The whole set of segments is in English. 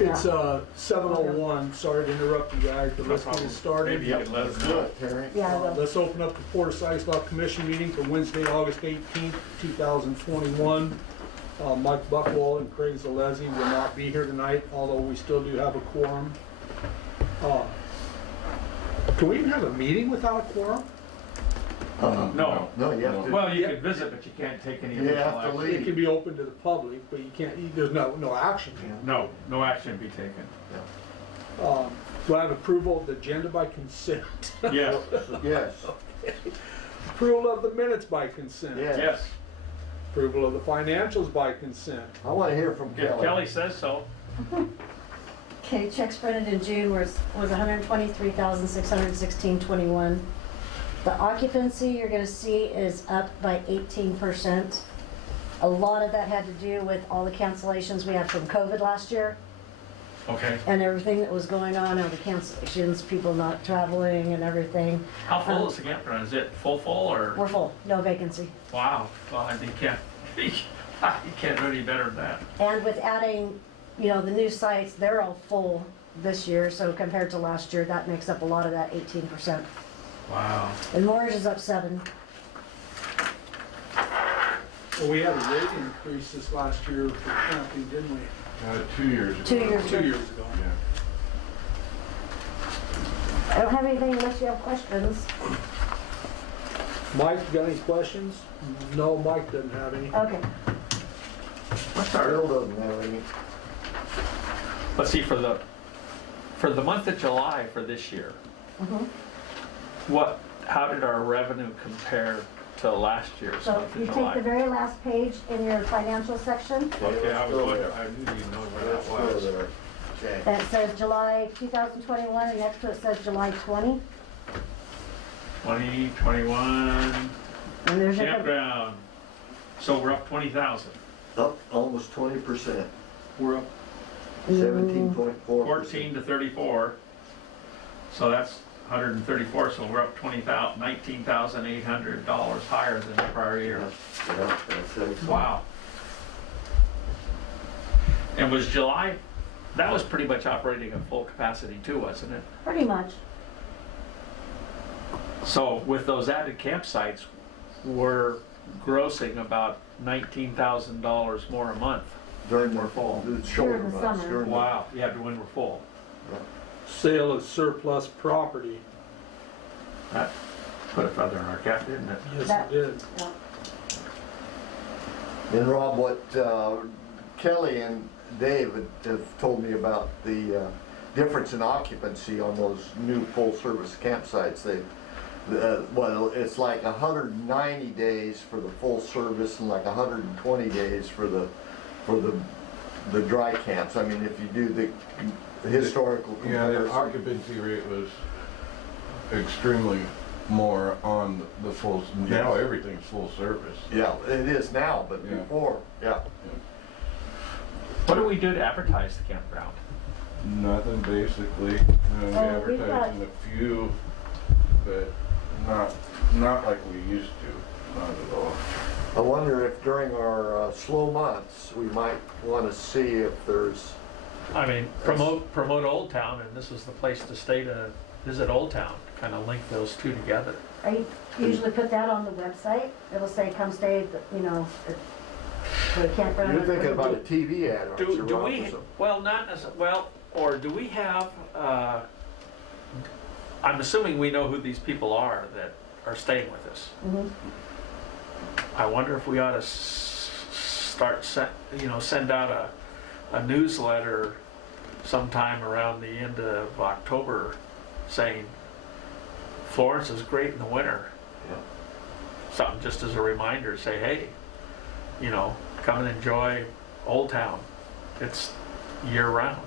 It's 7:01, sorry to interrupt you guys, but let's get it started. Maybe you can let us know. Terry. Yeah, I will. Let's open up the Port of Sizelock Commission meeting for Wednesday, August 18th, 2021. Mike Buckwald and Craig Zalesi will not be here tonight, although we still do have a quorum. Can we even have a meeting without a quorum? No. No, you have to. Well, you can visit, but you can't take any You official have to action. leave. It can be open to the public, but you can't, there's no action. No, no action be taken. Do I have approval of the agenda by consent? Yes, Yes, Approval of the minutes by consent? yes. yes. Approval of the financials by consent? I want to hear from If Kelly. Kelly says so. Okay, checks printed in June was 123,616.21. The occupancy you're gonna see is up by 18%. A lot of that had to do with all the cancellations we had from COVID last year Okay. and everything that was going on, all the cancellations, people not traveling and everything. How full is the campground? Is it full or? We're full, no vacancy. Wow. Well, I think you can't do any better than that. And with adding, the new sites, they're all full this year, so compared to last year, that makes up a lot of that 18%. Wow. And Morris is up 7. Well, we had a rate increase this last year for camping, didn't we? 2 years ago. 2 years ago. 2 years ago. Yeah. I don't have anything unless you have questions. Mike, you got any questions? No, Mike doesn't have any. Okay. What's Bill doesn't have any. Let's see, for the month of July for this year, how did our revenue compare to last year's So month you of take the July? very last page in your financial section, Okay, I was Still wondering, there. I knew you know where It's that still was. there. Okay. that says July 2021, and next to it says July 20. 2021 And there's your, campground. So we're up 20,000. Up almost 20%, We're up 17.4%. 14 to 34. So that's 134. So we're up $19,800 higher than the prior year. Yeah, that's it. Wow. And was July? That was pretty much operating at full capacity too, wasn't it? pretty much. So with those added campsites, we're grossing about $19,000 more a month. During We're full. the shoulder During the months. summer. during the- Wow, yeah, when we're full. Sale of surplus property. That put a feather in our cap, didn't it? Yes, That- it did. Yeah. And Rob, what Kelly and Dave have told me about the difference in occupancy on those new full-service campsites. Well, it's like 190 days for the full service and like 120 days for the dry camps. I mean, if you do the historical Yeah, the comparison. occupancy rate was extremely more on the full, now Yes. everything's full service. Yeah, it is now, but Yeah. before, yeah. What do we do to advertise the campground? Nothing basically, Oh, we've got- advertising a few, but not like we used to, not at all. I wonder if during our slow months, we might want to see if there's, I mean, promote Old Town, and this is the place to stay to visit Old Town, kind of link those two together. I usually put that on the website. It'll say, come stay, at the campground. you're thinking about a TV ad, aren't you, Do Rob, or we, something? well, not necessarily, well, or do we have, I'm assuming we know who these people are that are staying with us. Mhm. I wonder if we ought to send out a newsletter sometime around the end of October saying Florence is great in the winter. Yeah. Something just as a reminder, say, hey, come and enjoy Old Town. It's year round.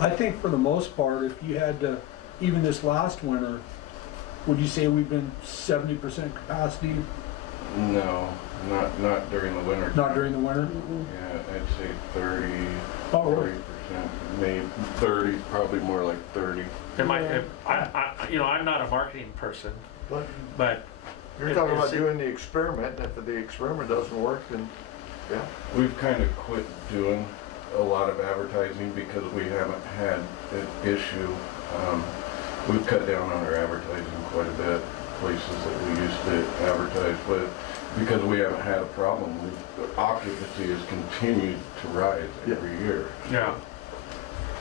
I think for the most part, if you had to, even this last winter, would you say we've been 70% capacity? No, not during the winter. Not during the winter? Yeah, I'd say 30, Oh, really? 40%, maybe 30, probably more like 30. I'm not a marketing person, but You're talking about Is it- doing the experiment, and if the experiment doesn't work, then, yeah. We've kind of quit doing a lot of advertising because we haven't had an issue. We've cut down on our advertising quite a bit, places that we used to advertise with, because we haven't had a problem. Occupancy has continued to rise every year. Yeah.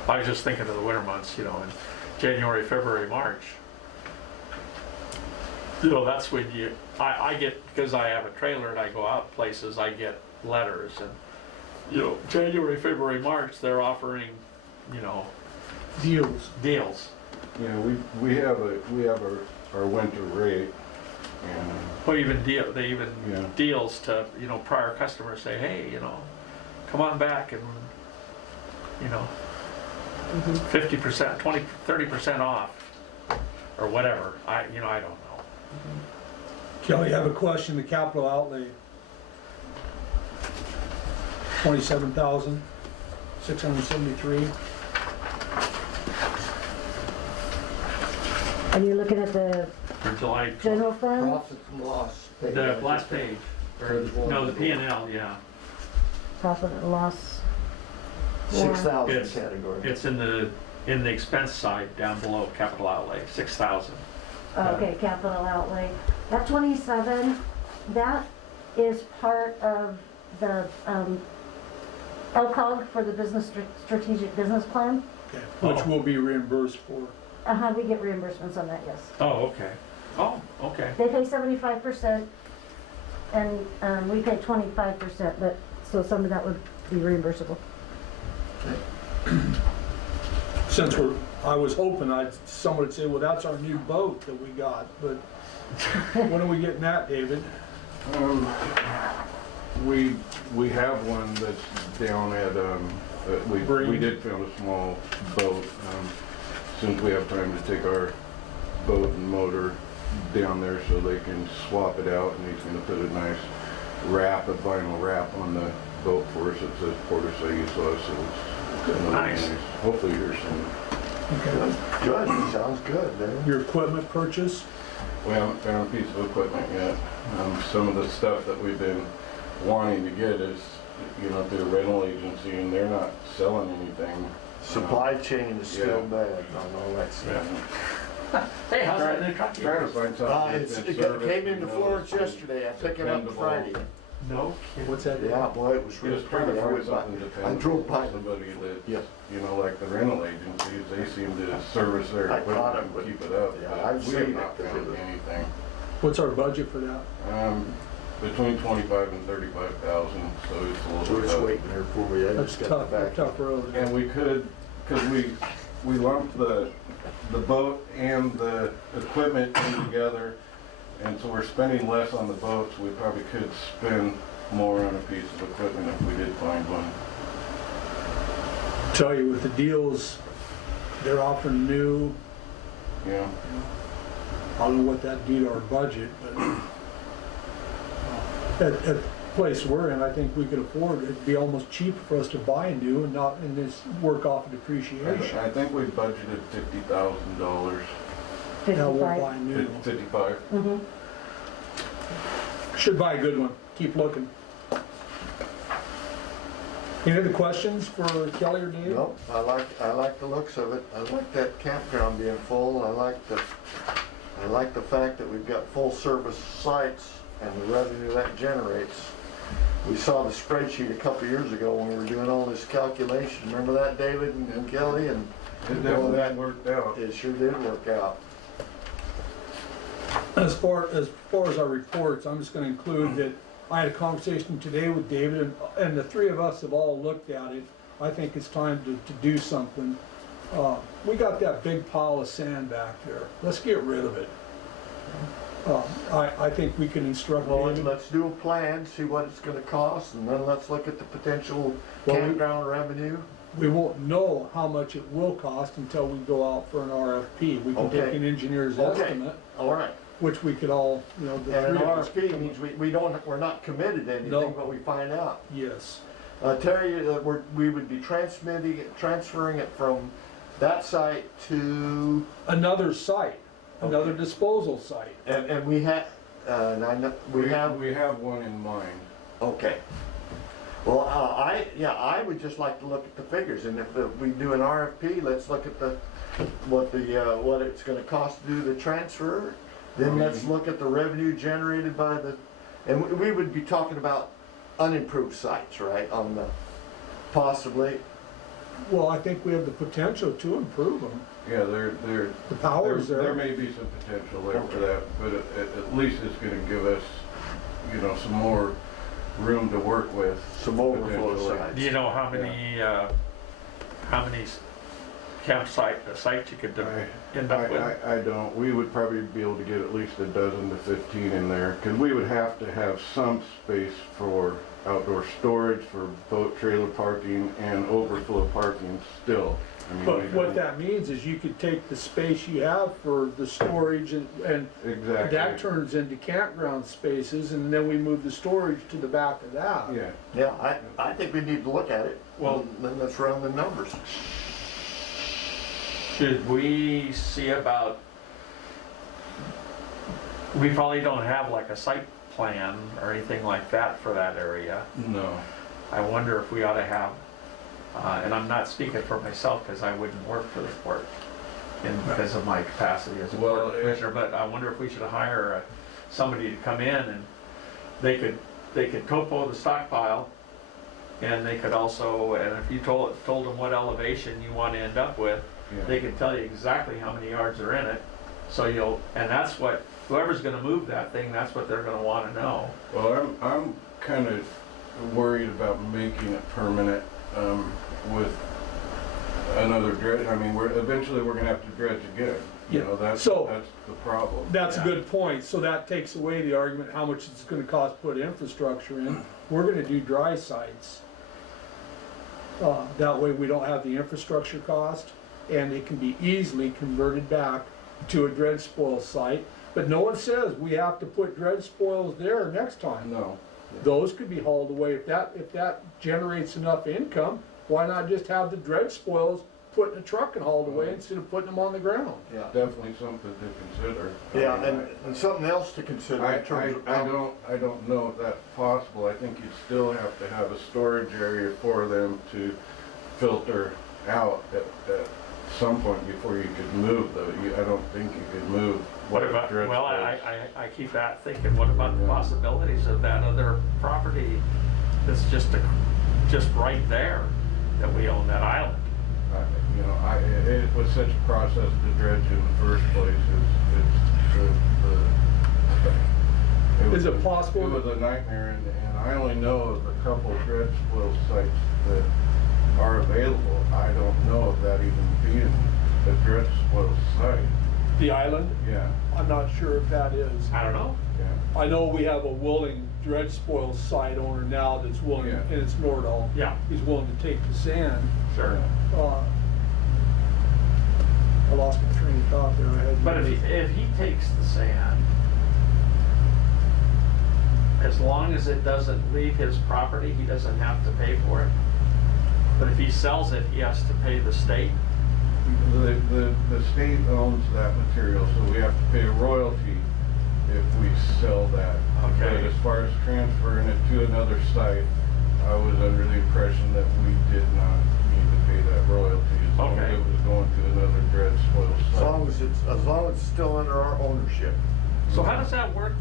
I was just thinking of the winter months, you know, in January, February, March. You know, that's when I get, because I have a trailer and I go out places, I get letters and, you know, January, February, March, they're offering, you know, Deals. deals. You know, we have our winter rate, and Or even they even Yeah. deals to, you know, prior customers say, hey, you know, come on back and, you know, 50%, 20, 30% off, or whatever. I don't know. Kelly, I have a question, the capital outlay. 27,673. Are you looking at the For July, general fund? Profit and loss. the last page, or, no, the P and L, yeah. Profit and loss. 6,000 It's- category. It's in the expense side, down below, capital outlay, 6,000. Okay, capital outlay. That 27, that is part of the LCOG for the business strategic business plan. Which Oh. will be reimbursed for. We get reimbursements on that, yes. Oh, okay. Oh, okay. They pay 75% and we pay 25%, but, so some of that would be reimbursable. Since I was hoping someone would say, well, that's our new boat that we got, but when are we getting that, David? We have one that's down at, we Bream. did found a small boat. Since we have time to take our boat and motor down there so they can swap it out, and he's gonna put a nice wrap, a vinyl wrap on the boat for us that says Porter Say so it's gonna look Nice. Hopefully here soon. Okay. Good, sounds good, man. Your equipment purchase? We haven't found a piece of equipment yet. Some of the stuff that we've been wanting to get is, you know, through a rental agency, and they're not selling anything. Supply chain is still Yeah. bad on all that stuff. Hey, how's that new truck? Trying to find something that's been It serviced, came you into know, Florence that's yesterday, I picked it up dependable. Friday. No kidding. What's that? Yeah, boy, it was really Just trying to pretty. I find went by, something I dependable, drove by them. somebody that, Yes. you know, like the rental agencies, they seem to service their I caught equipment it, but- and keep it up. yeah, but I've we have seen not it, 'cause found it was- anything. What's our budget for that? Between 25 and 35,000, so it's a So little we're just tough. waiting here for you. I That's just got tough, the back. tough road. And we could, because we lumped the boat and the equipment in together, and so we're spending less on the boats. We probably could spend more on a piece of equipment if we did find one. Tell you, with the deals, they're offering new, Yeah, I don't know what that'd do to our budget, but at the place we're in, I think we could afford it. It'd be almost cheaper for us to buy new and not, and just work off of depreciation. I think we budgeted $50,000. Now we'll 55. buy new. 55. Mhm. Should buy a good one. Keep looking. Any other questions for Kelly or Dave? Nope, I like the looks of it. I like that campground being full. I like the fact that we've got full service sites and the revenue that generates. We saw the spreadsheet a couple years ago when we were doing all this calculation. Remember that, David and Kelly? And It definitely worked out. it sure did work out. As far as our reports, I'm just gonna include that I had a conversation today with David, and the three of us have all looked at it. I think it's time to do something. We got that big pile of sand back there. Let's get rid of it. I think we can instruct Well, David. let's do a plan, see what it's gonna cost, and then let's look at the potential Well, campground revenue. We won't know how much it will cost until we go out for an RFP. We can take Okay. an engineer's Okay. estimate, All right. which we could all, the And three an of us. RFP means we're not committed to No. anything, but we find out. Yes. Terry, we would be transferring it from that site to, Another site, another Okay. disposal site. and we have, and I know, we have, We have one in mind. okay. Well, I would just like to look at the figures, and if we do an RFP, let's look at what it's gonna cost to do the transfer. Then let's look at the revenue generated by and we would be talking about unimproved sites, right, on the, possibly. Well, I think we have the potential to improve them. Yeah, The power's there there. may be some potential there for that, but at least it's gonna give us, you know, some more room to work with. Some overflow potentially. sites. Do you know how many sites you could end up with? I don't, we would probably be able to get at least a dozen to 15 in there, because we would have to have some space for outdoor storage, for boat trailer parking, and overflow parking still. I mean, But what that means is you could take the space you have for the storage and Exactly. that turns into campground spaces, and then we move the storage to the back of that. Yeah, Yeah, I think we need to look at it. Well- Then let's run the numbers. Should we see about, we probably don't have like a site plan or anything like that for that area. no. I wonder if we ought to have, and I'm not speaking for myself because I wouldn't work for the port because of my capacity as a Well, port commissioner, but I wonder if we should hire somebody to come in and they could topo the stockpile, and they could also, and if you told them what elevation you want to end up with, they Yeah. can tell you exactly how many yards are in it. So and that's what, whoever's gonna move that thing, that's what they're gonna wanna know. Well, I'm kind of worried about making it permanent with another dredge. I mean, eventually we're gonna have to dredge again. You Yeah. know, that's So- the problem. That's a Yeah. good point, so that takes away the argument how much it's gonna cost to put infrastructure in. We're gonna do dry sites. That way we don't have the infrastructure cost, and it can be easily converted back to a dredge spoil site. But no one says we have to put dredge spoils there next time. No. Those could be hauled away. If that generates enough income, why not just have the dredge spoils put in a truck and hauled away instead of putting them on the ground? Yeah. Definitely something to consider. Yeah, I mean, and something else to consider in terms of. I don't know if that's possible. I think you still have to have a storage area for them to filter out at some point before you could move though. I don't think you could move. What about, dredge well, spoils. I keep that thinking, what about the possibilities of that other property that's just right there that we own, that island? You know, it was such a process to dredge in the first place. Is it possible? It was a nightmare, and I only know of a couple dredge spoil sites that are available. I don't know of that even being a dredge spoil site. The island? Yeah, I'm not sure if that is. I don't know. yeah. I know we have a willing dredge spoil site owner now that's willing, Yeah. and it's Nordall. Yeah, He's willing to take the sand. sure. I lost my train of thought there. I had. But if he takes the sand, as long as it doesn't leave his property, he doesn't have to pay for it. But if he sells it, he has to pay the state. The state owns that material, so we have to pay a royalty if we sell that. Okay. But as far as transferring it to another site, I was under the impression that we did not need to pay that royalty as long as Okay. it was going to another dredge spoil As site. long as it's still under our ownership. So how does that work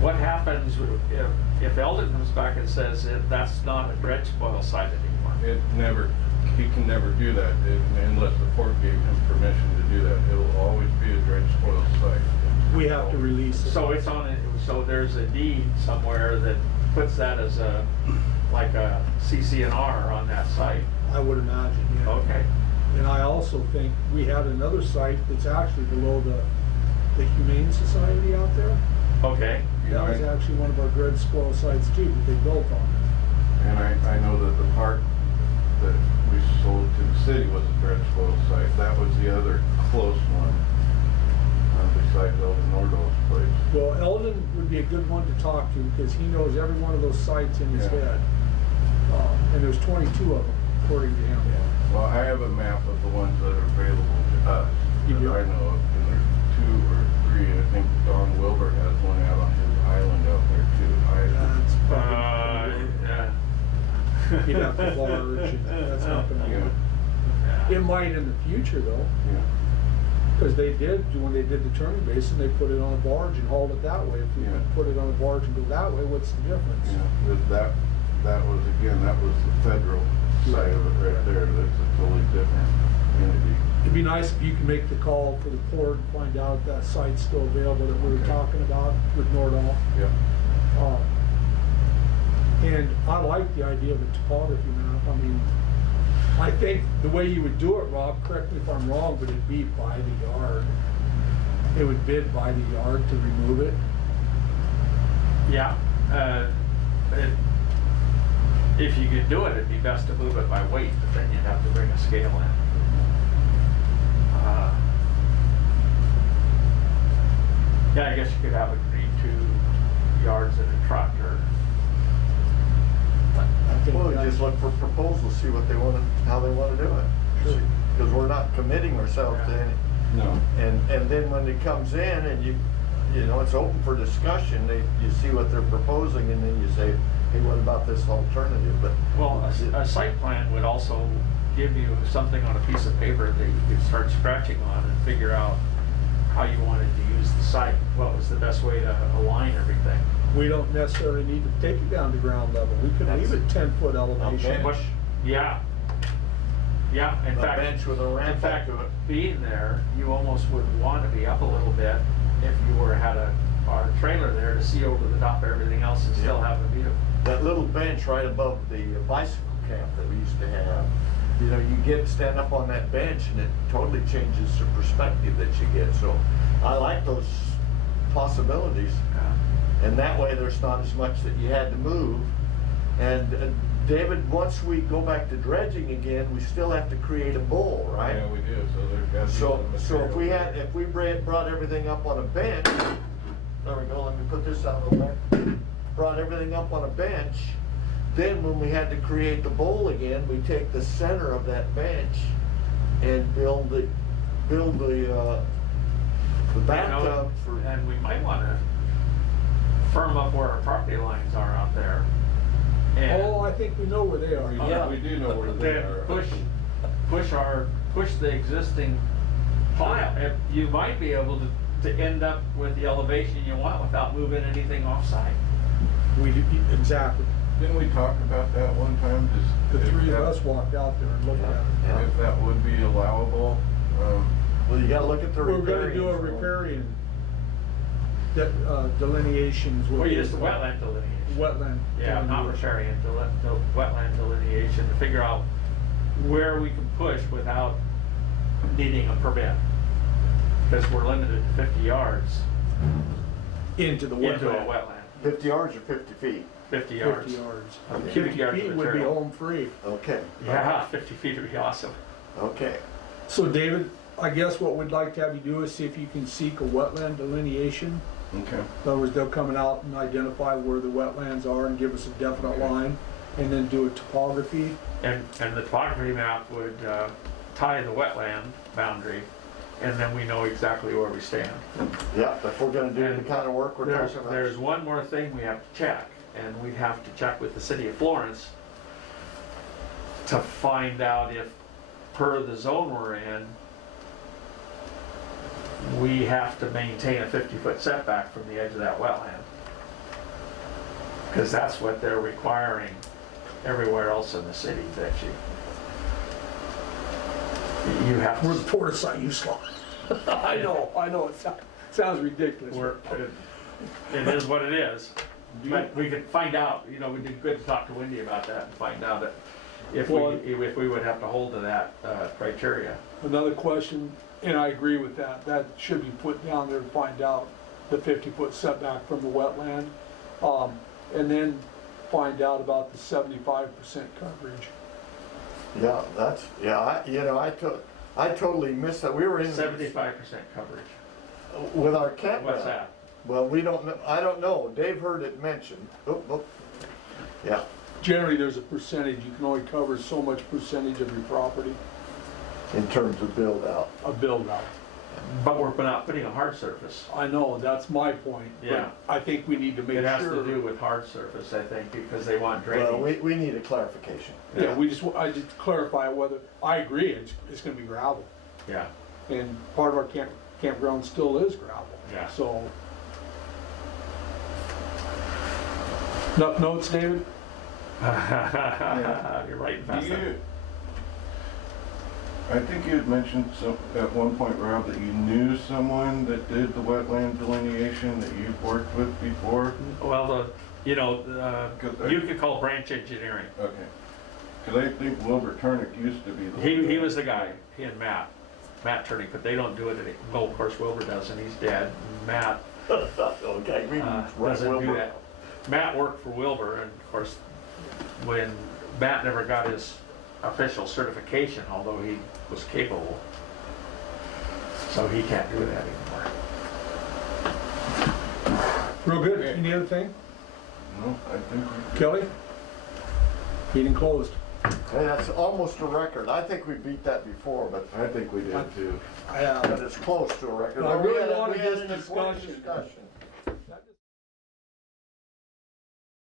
what happens if Eldon comes back and says that that's not a dredge spoil site anymore? He can never do that unless the port gave him permission to do that. It'll always be a dredge spoil site. We have to release it. So it's on it, so there's a deed somewhere that puts that as like a CC&R on that site. I would imagine, yeah. Okay. And I also think we had another site that's actually below the Humane Society out there. Okay. That was actually one of our dredge spoil sites too, that they built on. And I know that the park that we sold to the city was a dredge spoil site. That was the other close one, besides Eldon Nordall's place. Well, Eldon would be a good one to talk to because he knows every one of those sites in his Yeah. head. And there's 22 of them, according to him. Well, I have a map of the ones that are available to us You that do? I know of, and there's 2 or 3. I think Don Wilbur has one out on his island out there too. That's Uh, probably, yeah. you'd have to barge, and that's not gonna Yeah. happen. It might in the future though, Yeah. because they did, when they did the turning basin, they put it on a barge and hauled it that way. If you Yeah. put it on a barge and go that way, what's the difference? Yeah, that was, again, that was the federal side of it right there. That's a totally different entity. It'd be nice if you could make the call for the port and find out if that site's still available that we were Okay. talking about with Nordahl. Yeah. And I like the idea of a topography map. I mean, I think the way you would do it, Rob, correct me if I'm wrong, but it'd be by the yard. It would bid by the yard to remove it. Yeah, if you could do it, it'd be best to move it by weight, but then you'd have to bring a scale in. Yeah, I guess you could have agreed to yards in a truck or, I think Well, that- just look for proposals, see what they wanna, how they wanna do it. Sure. Because we're not committing ourselves to Yeah. any, No. and then when it comes in and you know, it's open for discussion, you see what they're proposing and then you say, hey, what about this alternative? But well, a site plan would also give you something on a piece of paper that you could start scratching on and figure out how you wanted to use the site, what was the best way to align everything. We don't necessarily need to take it down to ground level. We could leave it 10-foot elevation. Okay. Push, yeah. Yeah, in a fact. bench with a In ramp up fact, to it. being there, you almost would want to be up a little bit if you had a trailer there to see over the top of everything else and still Yeah. have a view. That little bench right above the bicycle camp that we used to have, you know, you stand up on that bench and it totally changes the perspective that you get. So I like those possibilities. And that way there's not as much that you had to move. And David, once we go back to dredging again, we still have to create a bowl, right? Yeah, we do, so there's gotta be So some if we material had, there. if we brought everything up on a bench, there we go, let me put this out a little bit. Brought everything up on a bench, then when we had to create the bowl again, we take the center of that bench and build the bathtub for. And we might want to firm up where our property lines are out there. And Oh, I think we know where they are. Yeah. We do know where they then are. push the existing pile. You might be able to end up with the elevation you want without moving anything offsite. Exactly. Didn't we talk about that one time? The Just if three of that- us walked out there and looked at it. Yeah. If that would be allowable, Well, you gotta look at the We're gonna do a riparian. delineations. Or just wetland delineation. Wetland. Yeah, not delineation. riparian, wetland delineation to figure out where we can push without needing a permit. Because we're limited to 50 yards Into the into a wetland. wetland, 50 yards or 50 feet? 50 yards. 50 yards. Of 50 cubic yards of feet would be material. home free. Okay. Yeah, 50 feet would be awesome. Okay. So David, I guess what we'd like to have you do is see if you can seek a wetland delineation. okay. In other words, they'll come out and identify where the wetlands are and give us a definite Okay. line, and then do a topography. And the topography map would tie the wetland boundary, and then we know exactly where we stand. Yeah, if we're gonna do the And kind of work we're There's, talking about. there's one more thing we have to check, and we'd have to check with the city of Florence to find out if, per the zone we're in, we have to maintain a 50-foot setback from the edge of that wetland. Because that's what they're requiring everywhere else in the city, that you have We're the to. Port of Siuslaw. I know, it sounds ridiculous. It is what it is. But we could find out, we did good to talk to Wendy about that and find out that if we would have to hold to that criteria. Another question, and I agree with that, that should be put down there to find out the 50-foot setback from the wetland. And then find out about the 75% coverage. Yeah, I totally missed that. We were in. 75% coverage. With our campground. What's that? Well, we don't know, I don't know. Dave heard it mentioned. Oop. Yeah, Generally, there's a percentage, you can only cover so much percentage of your property, in terms of build out. a build out. But we're not putting a hard surface. I know, that's my point. but Yeah. I think we need to make sure. It has to do with hard surface, I think, because they want Well, drainage. we need a clarification. Yeah, I just clarify whether, I agree, it's gonna be gravel. Yeah, And part of our campground still is gravel. Yeah. So. Enough notes, David? you're right Do fast. you, I think you had mentioned at one point, Rob, that you knew someone that did the wetland delineation that you've worked with before? Well, you could call branch engineering. Okay. Because I think Wilbur Turnick used to be the. He was the guy, he and Matt Turning, but they don't do it anymore. Well, of course, Wilbur does, and he's dead. Matt Okay, we doesn't do that. Matt worked for Wilbur, and of course, when Matt never got his official certification, although he was capable, so he can't do that anymore. Real good. Any other thing? No, I think we. Kelly? Meeting closed. Hey, that's almost a record. I think we beat that before, but I think we did too. but it's close to a record. I We really had a- wanted we had this an important discussion. discussion.